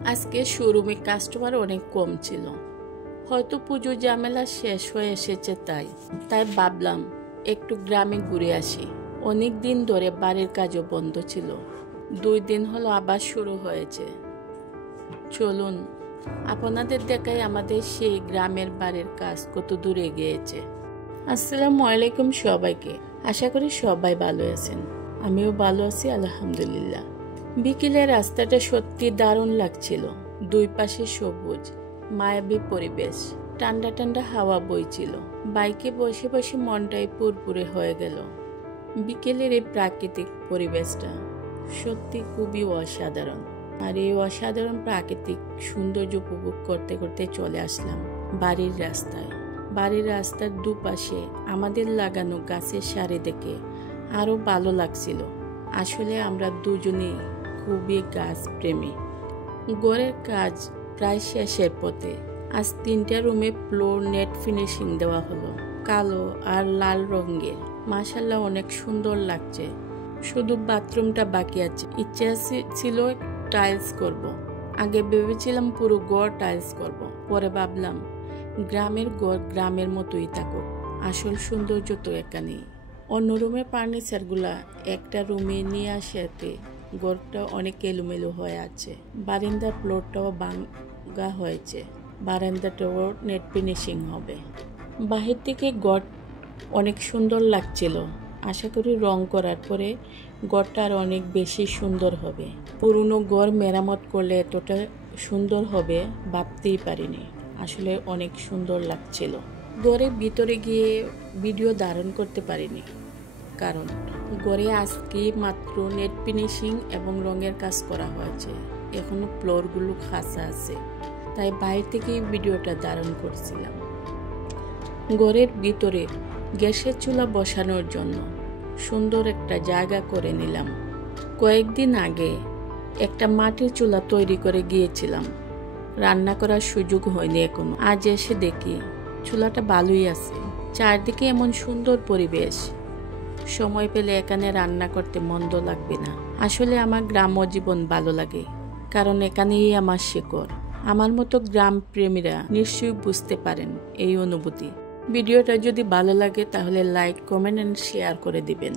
আজকে শোরুমে কাস্টমার অনেক কম ছিল, হয়তো পুজো ঝামেলা শেষ হয়ে এসেছে। তাই ভাবলাম একটু গ্রামে ঘুরে আসি। অনেক দিন ধরে বাড়ির কাজও বন্ধ ছিল, 2 দিন হলো আবার শুরু হয়েছে। চলুন আপনাদের দেখাই আমাদের সেই গ্রামের বাড়ির কাজ কত দূরে গিয়েছে। আসসালামু আলাইকুম সবাইকে, আশা করি সবাই ভালো আছেন। আমিও ভালো আছি আলহামদুলিল্লাহ। বিকেলের রাস্তাটা সত্যি দারুণ লাগছিল। দুই পাশে সবুজ মায়াবী পরিবেশ, ঠান্ডা ঠান্ডা হাওয়া বইছিল। বাইকে বসে বসে মনটাই পুরপুরে হয়ে গেল। বিকেলের এই প্রাকৃতিক পরিবেশটা সত্যি খুবই অসাধারণ। আর এই অসাধারণ প্রাকৃতিক সৌন্দর্য উপভোগ করতে করতে চলে আসলাম বাড়ির রাস্তায়। বাড়ির রাস্তার দুপাশে আমাদের লাগানো গাছের সারি দেখে আরো ভালো লাগছিল। আসলে আমরা দুজনেই খুবই গাছ প্রেমী। ঘরের কাজ প্রায় শেষের পথে। আজ 3টা রুমে ফ্লোর নেট ফিনিশিং দেওয়া হলো, কালো আর লাল রঙের। মাশাআল্লাহ অনেক সুন্দর লাগছে। শুধু বাথরুমটা বাকি আছে। ইচ্ছা ছিল টাইলস করব। আগে ভেবেছিলাম পুরো ঘর টাইলস করব, পরে ভাবলাম গ্রামের ঘর গ্রামের মতোই থাকুক, আসল সৌন্দর্য তো এখানেই। অন্য রুমের ফার্নিচারগুলা একটা রুমে নিয়ে আসাতে ঘরটা অনেক এলোমেলো হয়ে আছে। বারান্দার ফ্লোরটাও ভাঙা হয়েছে। বারান্দাটাও নেট ফিনিশিং হবে। বাহির থেকে ঘর অনেক সুন্দর লাগছিল। আশা করি রং করার পরে ঘরটা আর অনেক বেশি সুন্দর হবে। পুরনো ঘর মেরামত করলে এতটা সুন্দর হবে ভাবতেই পারিনি। আসলে অনেক সুন্দর লাগছিল। ঘরের ভিতরে গিয়ে ভিডিও ধারণ করতে পারিনি, কারণ ঘরে আজকে মাত্র নেট ফিনিশিং এবং রঙের কাজ করা হয়েছে। এখনো ফ্লোরগুলো খাসা আছে, তাই বাইরে থেকেই ভিডিওটা ধারণ করছিলাম। ঘরের ভিতরে গ্যাসের চুলা বসানোর জন্য সুন্দর একটা জায়গা করে নিলাম। কয়েকদিন আগে একটা মাটির চুলা তৈরি করে গিয়েছিলাম, রান্না করার সুযোগ হয়নি এখনো। আজ এসে দেখি চুলাটা ভালোই আছে। চারদিকে এমন সুন্দর পরিবেশ, সময় পেলে এখানে রান্না করতে মন্দ লাগবে না। আসলে আমার গ্রাম্য জীবন ভালো লাগে, কারণ এখানেই আমার শিকড়। আমার মতো গ্রাম প্রেমীরা নিশ্চয়ই বুঝতে পারেন এই অনুভূতি। ভিডিওটা যদি ভালো লাগে তাহলে লাইক, কমেন্ট এন্ড শেয়ার করে দিবেন।